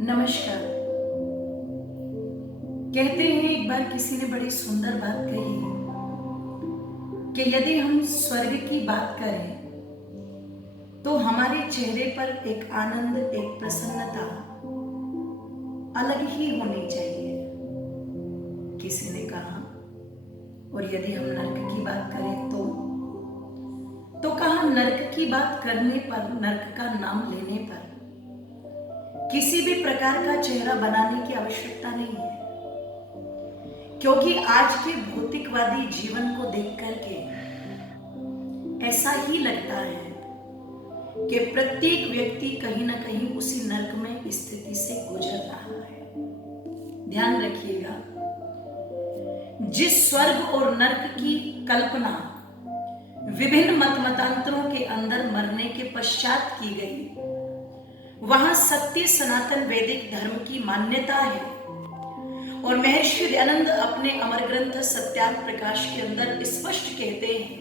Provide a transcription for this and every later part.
नमस्कार। कहते हैं एक बार किसी ने बड़ी सुंदर बात कही कि यदि हम स्वर्ग की बात करें तो हमारे चेहरे पर एक आनंद, एक प्रसन्नता अलग ही होनी चाहिए, किसी ने कहा। और यदि हम नर्क की बात करें तो कहा नर्क की बात करने पर, नर्क का नाम लेने पर किसी भी प्रकार का चेहरा बनाने की आवश्यकता नहीं है, क्योंकि आज के भौतिकवादी जीवन को देख करके ऐसा ही लगता है कि प्रत्येक व्यक्ति कहीं ना कहीं उसी नर्क में स्थिति से गुजर रहा है। ध्यान रखिएगा, जिस स्वर्ग और नर्क की कल्पना विभिन्न मतांतरों के अंदर मरने के पश्चात की गई, वहां सत्य सनातन वैदिक धर्म की मान्यता है। और महर्षि दयानंद अपने अमर ग्रंथ सत्यार्थ प्रकाश के अंदर स्पष्ट कहते हैं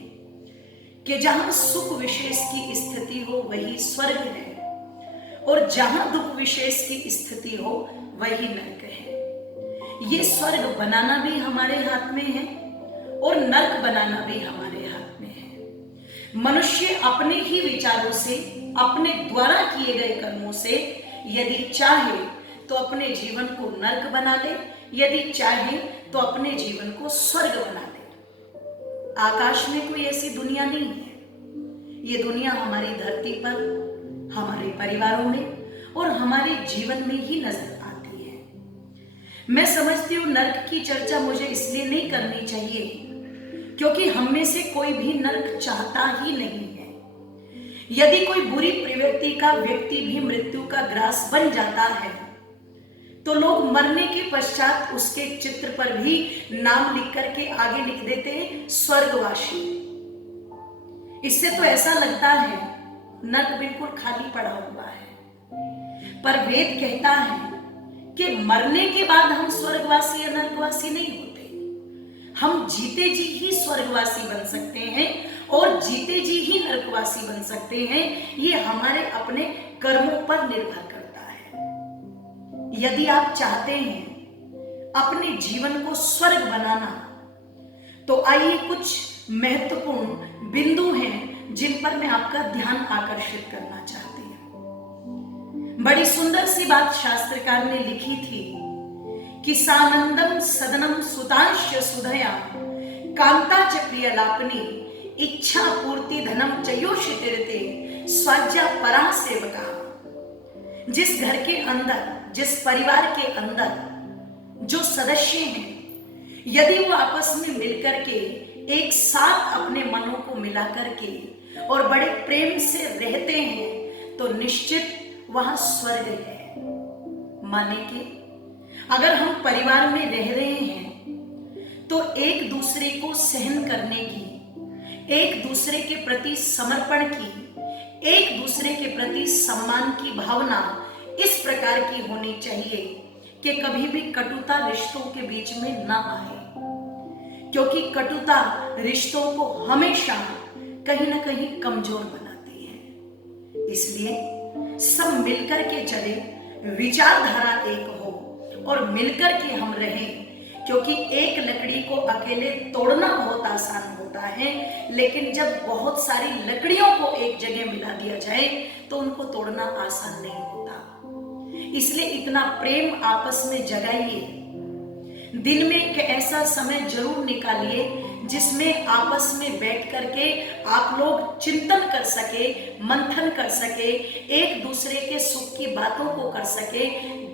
कि जहां सुख विशेष की स्थिति हो वही स्वर्ग है, और जहां दुख विशेष की स्थिति हो वही नरक है। ये स्वर्ग बनाना भी हमारे हाथ में है और नरक बनाना भी हमारे हाथ में है। मनुष्य अपने ही विचारों से, अपने द्वारा किए गए कर्मों से यदि चाहे तो अपने जीवन को नरक बना ले, यदि चाहे तो अपने जीवन को स्वर्ग बना ले। आकाश में कोई ऐसी दुनिया नहीं है। ये दुनिया हमारी धरती पर, हमारे परिवारों में और हमारे जीवन में ही नजर आती है। मैं समझती हूँ नरक की चर्चा मुझे इसलिए नहीं करनी चाहिए क्योंकि हम में से कोई भी नरक चाहता ही नहीं है। यदि कोई बुरी प्रवृत्ति का व्यक्ति भी मृत्यु का ग्रास बन जाता है तो लोग मरने के पश्चात उसके चित्र पर भी नाम लिख करके आगे लिख देते हैं स्वर्गवासी। इससे तो ऐसा लगता है नरक बिल्कुल खाली पड़ा हुआ है। पर वेद कहता है कि मरने के बाद हम स्वर्गवासी या नरकवासी नहीं होते। हम जीते जी ही स्वर्गवासी बन सकते हैं और जीते जी ही नरकवासी बन सकते हैं। ये हमारे अपने कर्मों पर निर्भर करता है। यदि आप चाहते हैं अपने जीवन को स्वर्ग बनाना तो आइए कुछ महत्वपूर्ण बिंदु हैं जिन पर मैं आपका ध्यान आकर्षित करना चाहती हूं। बड़ी सुंदर सी बात शास्त्रकार ने लिखी थी कि सानंदम सदनम सुतांश सुधया कांता च प्रियलापनी इच्छा पूर्ति धनम चयोषि तीर्थे स्वाज्या परा सेवका। जिस घर के अंदर, जिस परिवार के अंदर जो सदस्य हैं, यदि वो आपस में मिलकर के एक साथ अपने मनों को मिला करके और बड़े प्रेम से रहते हैं तो निश्चित वहां स्वर्ग है। माने कि अगर हम परिवार में रह रहे हैं तो एक दूसरे को सहन करने की, एक दूसरे के प्रति समर्पण की, एक दूसरे के प्रति सम्मान की भावना इस प्रकार की होनी चाहिए कि कभी भी कटुता रिश्तों के बीच में ना आए, क्योंकि कटुता रिश्तों को हमेशा कहीं ना कहीं कमजोर बनाती है। इसलिए सब मिलकर के चले, विचारधारा एक हो और मिलकर के हम रहें, क्योंकि एक लकड़ी को अकेले तोड़ना बहुत आसान होता है, लेकिन जब बहुत सारी लकड़ियों को एक जगह मिला दिया जाए तो उनको तोड़ना आसान नहीं होता। इसलिए इतना प्रेम आपस में जगाइए। दिन में एक ऐसा समय जरूर निकालिए जिसमें आपस में बैठ करके आप लोग चिंतन कर सके, मंथन कर सके, एक दूसरे के सुख की बातों को कर सके,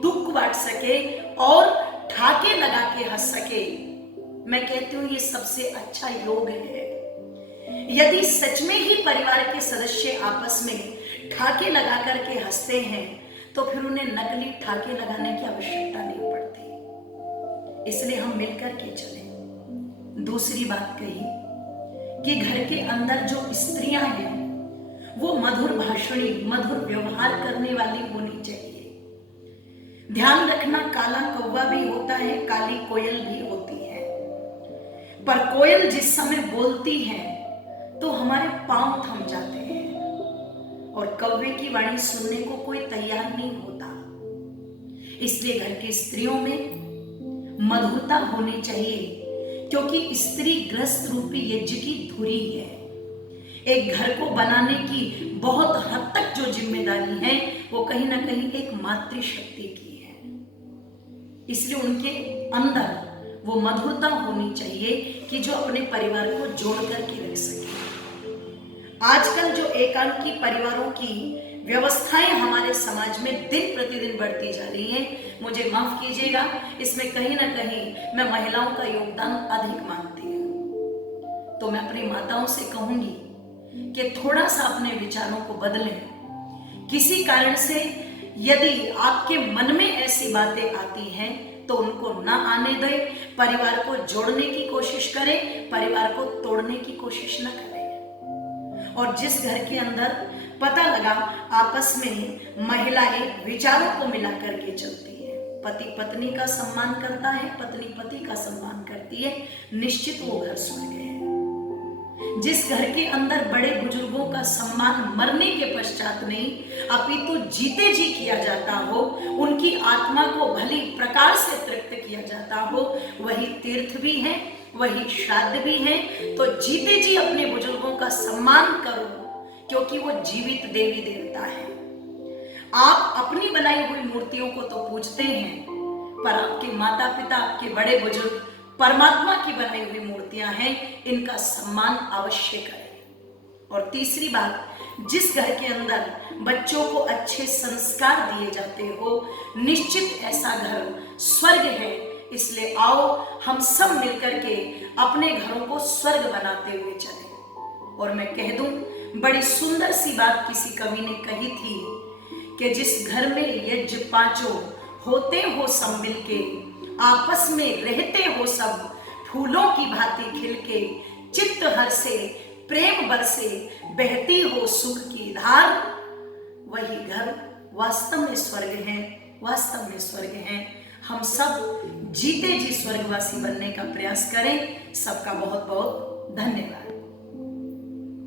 दुख बांट सके और ठाके लगा के हंस सके। मैं कहती हूँ ये सबसे अच्छा योग है। यदि सच में ही परिवार के सदस्य आपस में ठाके लगा करके हंसते हैं तो फिर उन्हें नकली ठाके लगाने की आवश्यकता नहीं पड़ती। इसलिए हम मिलकर के चलें। दूसरी बात कही कि घर के अंदर जो स्त्रियां हैं वो मधुर भाषणी, मधुर व्यवहार करने वाली होनी चाहिए। ध्यान रखना, काला कौवा भी होता है, काली कोयल भी होती है, पर कोयल जिस समय बोलती है तो हमारे पांव थम जाते हैं और कौवे की वाणी सुनने को कोई तैयार नहीं होता। इसलिए घर की स्त्रियों में मधुरता होनी चाहिए, क्योंकि स्त्री ग्रस्त रूपी यज्ञ की धुरी है। एक घर को बनाने की बहुत हद तक जो जिम्मेदारी है वो कहीं ना कहीं एक मातृशक्ति की है। इसलिए उनके अंदर वो मधुरता होनी चाहिए कि जो अपने परिवार को जोड़ करके रख सके। आजकल जो एकांकी परिवारों की व्यवस्थाएं हमारे समाज में दिन प्रतिदिन बढ़ती जा रही हैं, मुझे माफ कीजिएगा, इसमें कहीं ना कहीं मैं महिलाओं का योगदान अधिक मानती हूँ। तो मैं अपनी माताओं से कहूंगी कि थोड़ा सा अपने विचारों को बदलें। किसी कारण से यदि आपके मन में ऐसी बातें आती हैं तो उनको ना आने दें, परिवार को जोड़ने की कोशिश करें, परिवार को तोड़ने की कोशिश ना करें। और जिस घर के अंदर पता लगा आपस में महिलाएं विचारों को मिला करके चलती है, पति पत्नी का सम्मान करता है, पत्नी पति का सम्मान करती है, निश्चित वो घर स्वर्ग है। जिस घर के अंदर बड़े बुजुर्गों का सम्मान मरने के पश्चात नहीं अपितु जीते जी किया जाता हो, उनकी आत्मा को भली प्रकार से तृप्त किया जाता हो, वही तीर्थ भी है, वही श्राद्ध भी है। तो जीते जी अपने बुजुर्गों का सम्मान करो, क्योंकि वो जीवित देवी देवता है। आप अपनी बनाई हुई मूर्तियों को तो पूजते हैं, पर आपके माता पिता, आपके बड़े बुजुर्ग परमात्मा की बनाई हुई मूर्तियां हैं, इनका सम्मान अवश्य करें। और तीसरी बात, जिस घर के अंदर बच्चों को अच्छे संस्कार दिए जाते हो, निश्चित ऐसा घर स्वर्ग है। इसलिए आओ हम सब मिलकर के अपने घरों को स्वर्ग बनाते हुए चलें। और मैं कह दूं, बड़ी सुंदर सी बात किसी कवि ने कही थी कि जिस घर में यज्ञ पांचों होते हो सब मिल के, आपस में रहते हो सब फूलों की भांति खिल के, चित्त हर से प्रेम बरसे बहती हो सुख की धार, वही घर वास्तव में स्वर्ग है, वास्तव में स्वर्ग है। हम सब जीते जी स्वर्गवासी बनने का प्रयास करें। सबका बहुत बहुत धन्यवाद।